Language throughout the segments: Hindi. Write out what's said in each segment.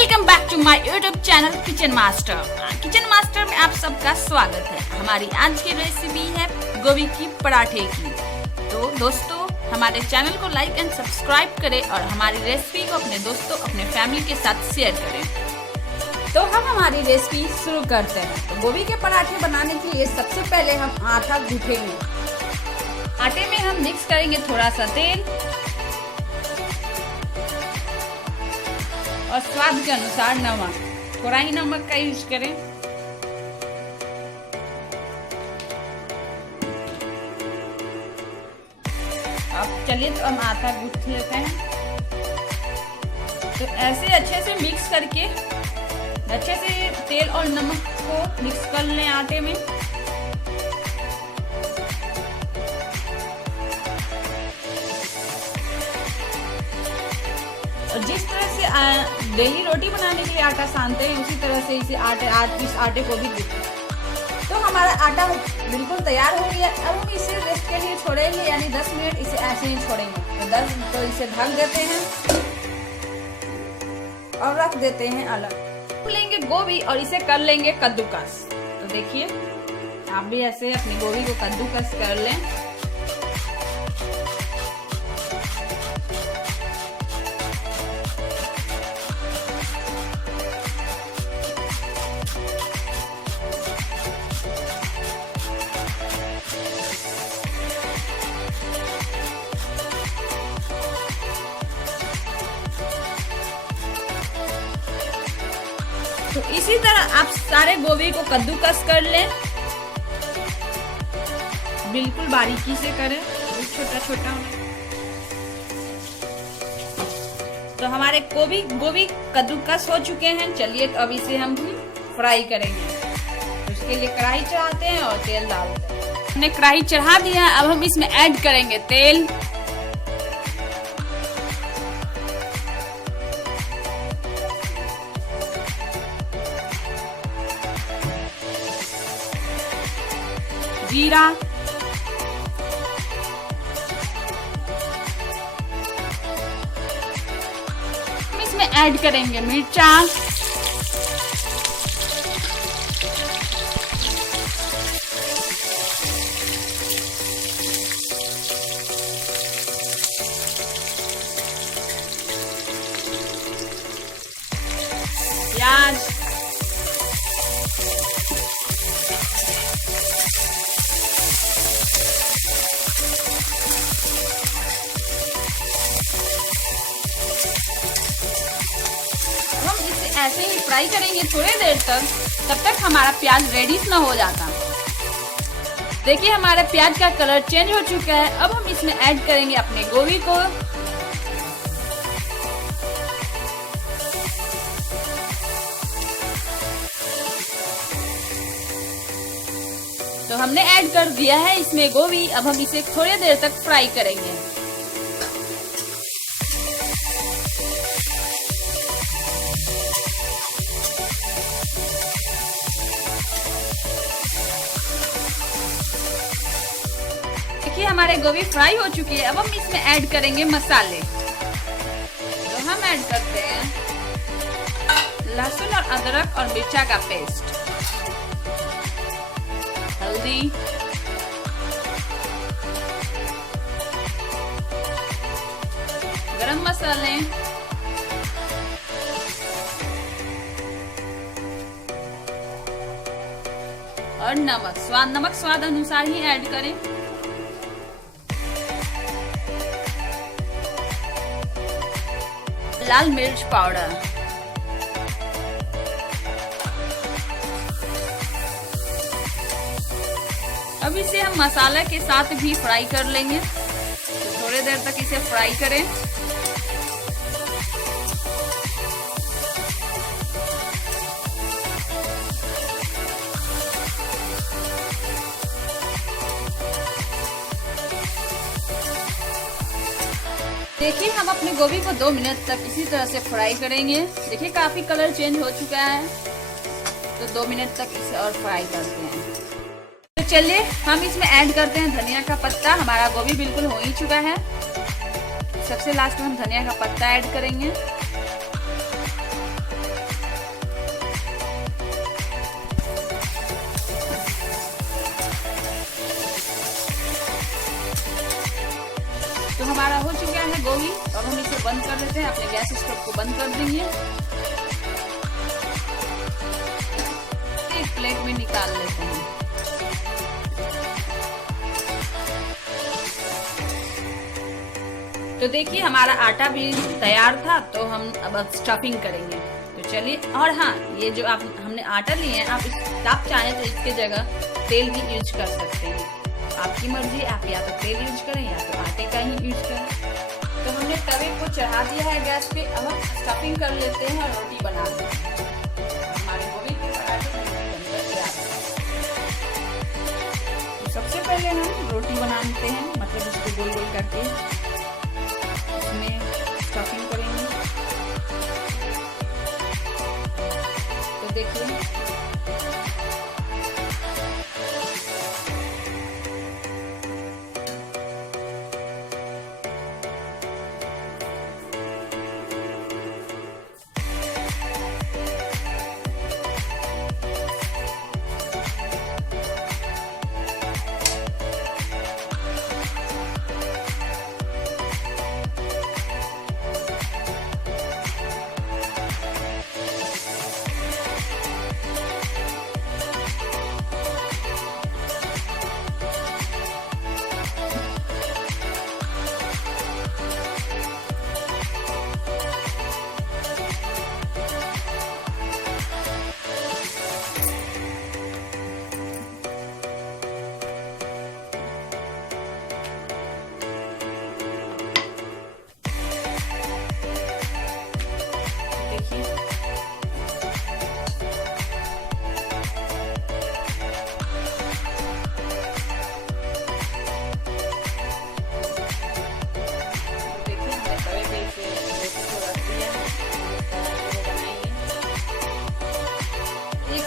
Welcome back to my YouTube channel kitchen master. Kitchen master में आप सबका स्वागत है। हमारी आज की रेसिपी है गोभी की पराठे की। तो दोस्तों हमारे चैनल को लाइक एंड सब्सक्राइब करें और हमारी रेसिपी को अपने दोस्तों अपने फैमिली के साथ शेयर करें। तो हम हमारी रेसिपी शुरू करते हैं। तो गोभी के पराठे बनाने के लिए सबसे पहले हम आटा गूंथेंगे। आटे में हम मिक्स करेंगे थोड़ा सा तेल और स्वाद के अनुसार नमक। थोड़ा ही नमक का यूज करें। अब चलिए तो हम आटा गूंथ लेते हैं। तो ऐसे अच्छे से मिक्स करके अच्छे से तेल और नमक को मिक्स कर लें आटे में। और जिस तरह से डेली रोटी बनाने के लिए आटा सानते हैं उसी तरह से इस आटे को भी गूंथें। तो हमारा आटा बिल्कुल तैयार हो गया। अब हम इसे रेस्ट के लिए छोड़ेंगे, यानी 10 मिनट इसे ऐसे ही छोड़ेंगे। तो इसे ढक देते हैं और रख देते हैं अलग। लेंगे गोभी और इसे कर लेंगे कद्दूकस। तो देखिए आप भी ऐसे अपनी गोभी को कद्दूकस कर लें। तो इसी तरह आप सारे गोभी को कद्दूकस कर लें। बिल्कुल बारीकी से करें, छोटा छोटा। तो हमारे गोभी कद्दूकस हो चुके हैं। चलिए तो अब इसे हम फ्राई करेंगे। तो उसके लिए कढ़ाई चढ़ाते हैं और तेल डालते हैं। हमने कढ़ाई चढ़ा दिया। अब हम इसमें ऐड करेंगे तेल। जीरा, हम इसमें ऐड करेंगे मिर्चा, प्याज, ऐसे ही फ्राई करेंगे थोड़ी देर तक, तब तक हमारा प्याज रेडी ना हो जाता। देखिए हमारे प्याज का कलर चेंज हो चुका है। अब हम इसमें ऐड करेंगे अपने गोभी को। तो हमने ऐड कर दिया है इसमें गोभी। अब हम इसे थोड़ी देर तक फ्राई करेंगे। देखिए हमारे गोभी फ्राई हो चुकी है। अब हम इसमें ऐड करेंगे मसाले। तो हम ऐड करते हैं लहसुन और अदरक और मिर्चा का पेस्ट, हल्दी, गरम मसाले, और नमक स्वाद अनुसार ही ऐड करें। लाल मिर्च पाउडर, अब इसे हम मसाला के साथ भी फ्राई कर लेंगे। तो थोड़ी देर तक इसे फ्राई करें। देखिए हम अपने गोभी को 2 मिनट तक इसी तरह से फ्राई करेंगे। देखिए काफी कलर चेंज हो चुका है। तो 2 मिनट तक इसे और फ्राई करते हैं। तो चलिए हम इसमें ऐड करते हैं धनिया का पत्ता। हमारा गोभी बिल्कुल हो ही चुका है। सबसे लास्ट में हम धनिया का पत्ता ऐड करेंगे। है गोभी। अब हम इसे बंद कर लेते हैं, अपने गैस स्टोव को बंद कर देंगे। एक प्लेट में निकाल लेते हैं। तो देखिए हमारा आटा भी तैयार था, तो हम अब स्टफिंग करेंगे। तो चलिए, और हाँ, ये जो हमने आटा लिए हैं, आप चाहें तो इसके जगह तेल भी यूज कर सकते हैं। आपकी मर्जी, आप या तो तेल यूज करें या तो आटे का ही यूज करें। तो हमने तवे को चढ़ा दिया है गैस पे। अब हम स्टफिंग कर लेते हैं और रोटी बना लेते हैं। हमारे गोभी के पराठे बनकर तैयार है। सबसे पहले हम रोटी बना लेते हैं, मतलब इसको गोल गोल करके इसमें स्टफिंग करेंगे। तो देखिए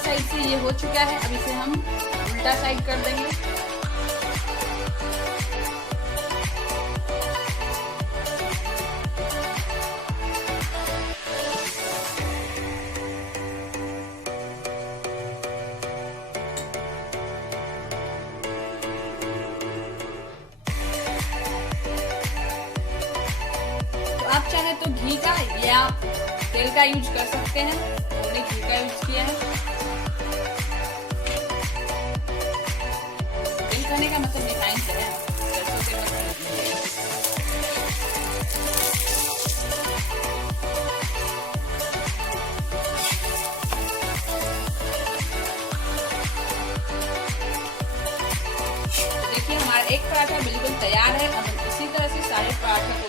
साइड से ये हो चुका है। अब इसे हम उल्टा साइड कर देंगे। तो आप चाहे तो घी का या तेल का यूज कर सकते हैं। हमने घी का यूज किया है। तेल खाने का मतलब रिफाइंड से है, सरसों तेल का मतलब नहीं है। तो देखिए हमारा एक पराठा बिल्कुल तैयार है। अब हम इसी तरह से सारे पराठा